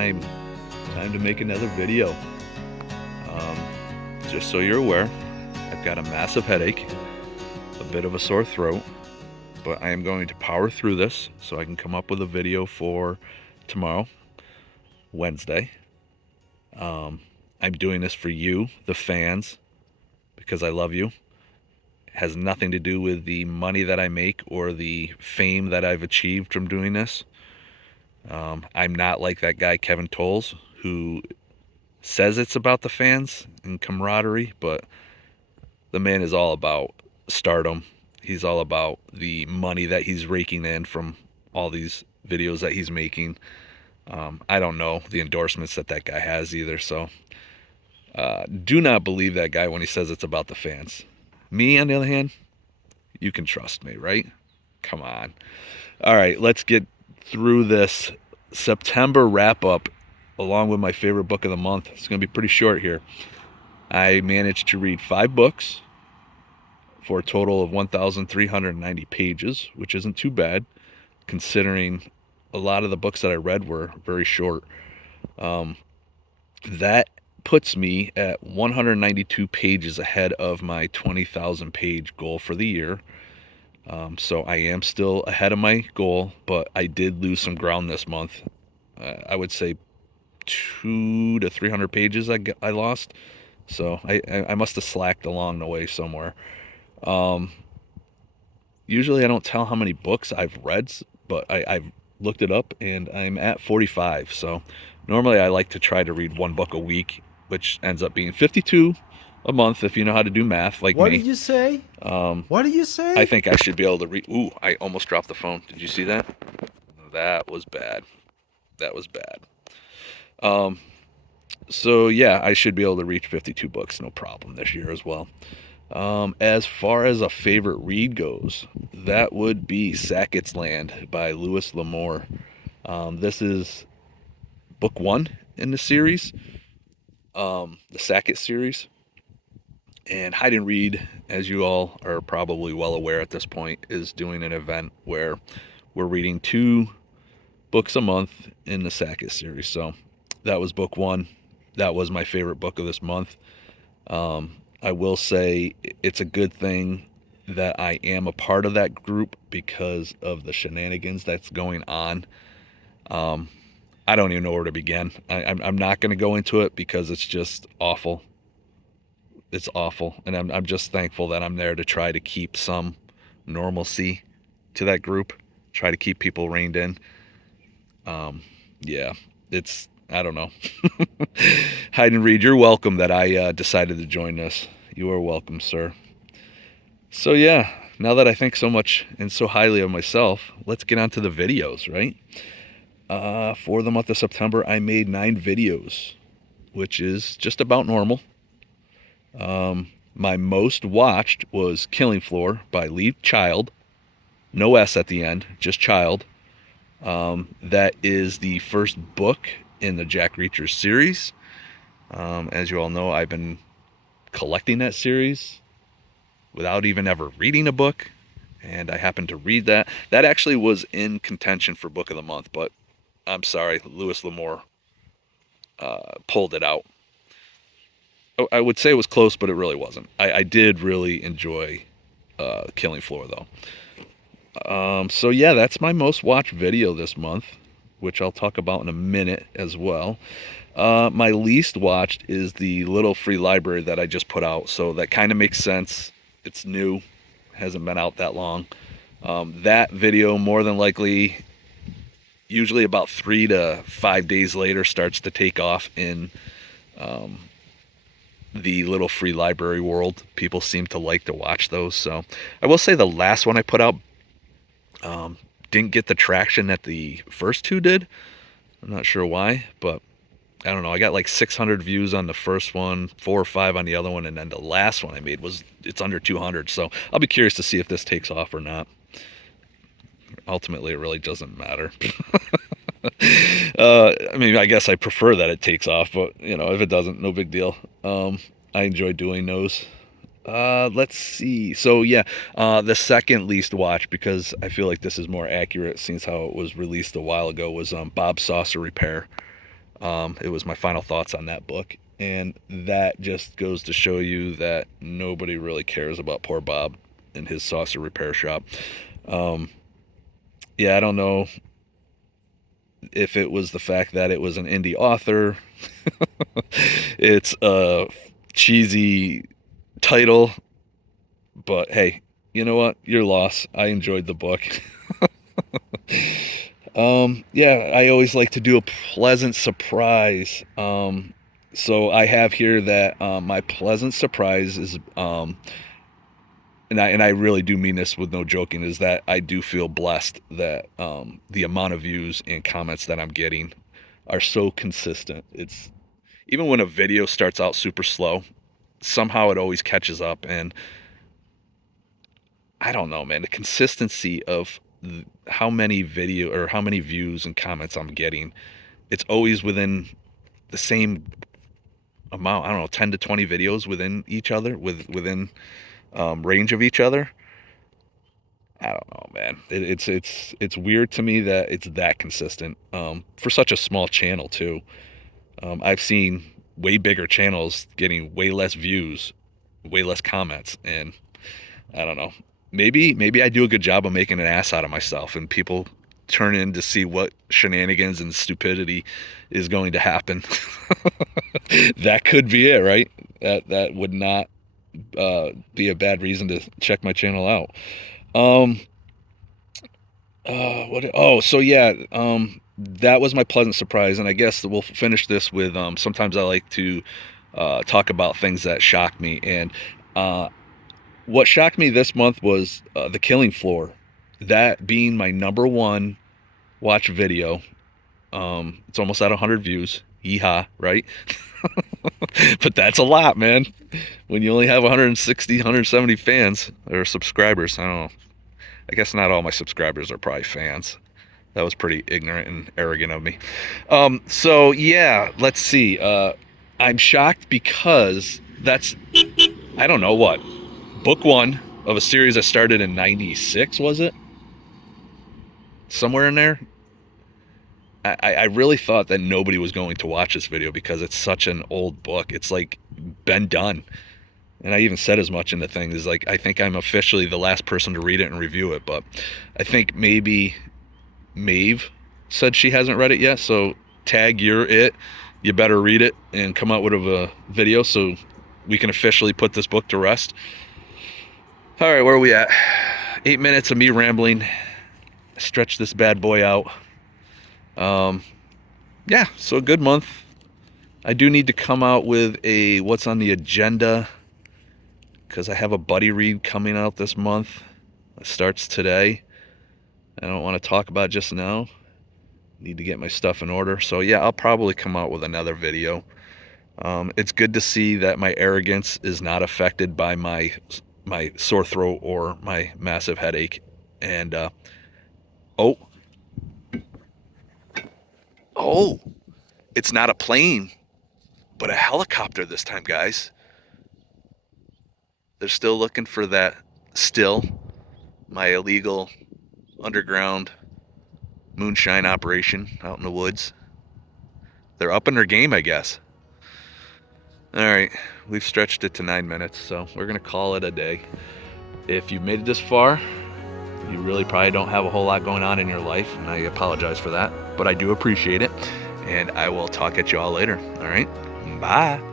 time to make another video. Just so you're aware, I've got a massive headache, a bit of a sore throat, but I am going to power through this so I can come up with a video for tomorrow, Wednesday. I'm doing this for you, the fans, because I love you. It has nothing to do with the money that I make or the fame that I've achieved from doing this. I'm not like that guy Kevin Tolles, who says it's about the fans and camaraderie, but the man is all about stardom. He's all about the money that he's raking in from all these videos that he's making. I don't know the endorsements that guy has either, so do not believe that guy when he says it's about the fans. Me, on the other hand, you can trust me, right? Come on. All right, let's get through this September wrap-up along with my favorite book of the month. It's going to be pretty short here. I managed to read 5 books for a total of 1,390 pages, which isn't too bad, considering a lot of the books that I read were very short. That puts me at 192 pages ahead of my 20,000 page goal for the year. So I am still ahead of my goal, but I did lose some ground this month. I would say 200 to 300 pages I lost. So I must have slacked along the way somewhere. Usually I don't tell how many books I've read, but I've looked it up and I'm at 45. So normally I like to try to read 1 book a week, which ends up being 52 a month if you know how to do math like What me. did you say? What did you say? I think I should be able to read. Ooh, I almost dropped the phone. Did you see that? That was bad. That was bad. So yeah, I should be able to reach 52 books, no problem, this year as well. As far as a favorite read goes, that would be Sackett's Land by Louis L'Amour. This is book 1 in the series, the Sackett series. And Hide and Read, as you all are probably well aware at this point, is doing an event where we're reading 2 books a month in the Sackett series. So that was book 1. That was my favorite book of this month. I will say it's a good thing that I am a part of that group because of the shenanigans that's going on. I don't even know where to begin. I'm not going to go into it because it's just awful. It's awful, and I'm just thankful that I'm there to try to keep some normalcy to that group, try to keep people reined in. Yeah, it's, I don't know. Hide and Read, you're welcome that I decided to join this. You are welcome, sir. So yeah, now that I think so much and so highly of myself, let's get on to the videos, right? For the month of September, I made 9 videos, which is just about normal. My most watched was Killing Floor by Lee Child. No S at the end, just Child. That is the first book in the Jack Reacher series. As you all know, I've been collecting that series without even ever reading a book, and I happened to read that. That actually was in contention for Book of the Month, but I'm sorry, Louis L'Amour pulled it out. I would say it was close, but it really wasn't. I did really enjoy Killing Floor, though. So yeah, that's my most watched video this month, which I'll talk about in a minute as well. My least watched is the little free library that I just put out, so that kind of makes sense. It's new, hasn't been out that long. That video, more than likely, usually about 3 to 5 days later, starts to take off in the little free library world. People seem to like to watch those. So I will say the last one I put out didn't get the traction that the first 2 did. I'm not sure why, but I don't know. I got like 600 views on the first one, 4 or 5 on the other one, and then the last one I made it's under 200. So I'll be curious to see if this takes off or not. Ultimately, it really doesn't matter. I mean, I guess I prefer that it takes off, but if it doesn't, no big deal. I enjoy doing those. Let's see. So yeah, the second least watch, because I feel like this is more accurate since how it was released a while ago, was Bob's Saucer Repair. It was my final thoughts on that book, and that just goes to show you that nobody really cares about poor Bob and his saucer repair shop. Um, yeah, I don't know if it was the fact that it was an indie author. It's a cheesy title, but hey, you know what? Your loss. I enjoyed the book. Yeah, I always like to do a pleasant surprise. So I have here that my pleasant surprise is, and I really do mean this with no joking, is that I do feel blessed that the amount of views and comments that I'm getting are so consistent. It's even when a video starts out super slow, somehow it always catches up, and I don't know, man, the consistency of how many video or how many views and comments I'm getting, it's always within the same amount. I don't know, 10 to 20 videos within each other, within range of each other. I don't know, man. It's weird to me that it's that consistent for such a small channel too. I've seen way bigger channels getting way less views, way less comments, and I don't know. Maybe I do a good job of making an ass out of myself, and people turn in to see what shenanigans and stupidity is going to happen. That could be it, right? That would not be a bad reason to check my channel out. Um, what? Oh, so yeah. That was my pleasant surprise, and I guess we'll finish this with. Sometimes I like to talk about things that shock me, and uh, what shocked me this month was The Killing Floor. That being my number one watch video. It's almost at 100 views. Yeehaw, right? But that's a lot, man. When you only have 160, 170 fans or subscribers. I don't know. I guess not all my subscribers are probably fans. That was pretty ignorant and arrogant of me. So yeah, let's see. I'm shocked because that's, I don't know what, book one of a series I started in 96, was it? Somewhere in there. I really thought that nobody was going to watch this video because it's such an old book. It's like been done. And I even said as much in the thing. Is like, I think I'm officially the last person to read it and review it, but I think maybe Maeve said she hasn't read it yet, so tag you're it. You better read it and come out with a video so we can officially put this book to rest. All right, where are we at? 8 minutes of me rambling. Stretch this bad boy out. Yeah, so a good month. I do need to come out with a what's on the agenda because I have a buddy read coming out this month. It starts today. I don't want to talk about it just now. Need to get my stuff in order. So yeah, I'll probably come out with another video. It's good to see that my arrogance is not affected by my sore throat or my massive headache. And oh, it's not a plane, but a helicopter this time, guys. They're still looking for that still, my illegal underground moonshine operation out in the woods. They're up in their game, I guess. All right, we've stretched it to 9 minutes, so we're gonna call it a day. If you've made it this far, you really probably don't have a whole lot going on in your life, and I apologize for that, but I do appreciate it, and I will talk at you all later. All right, bye.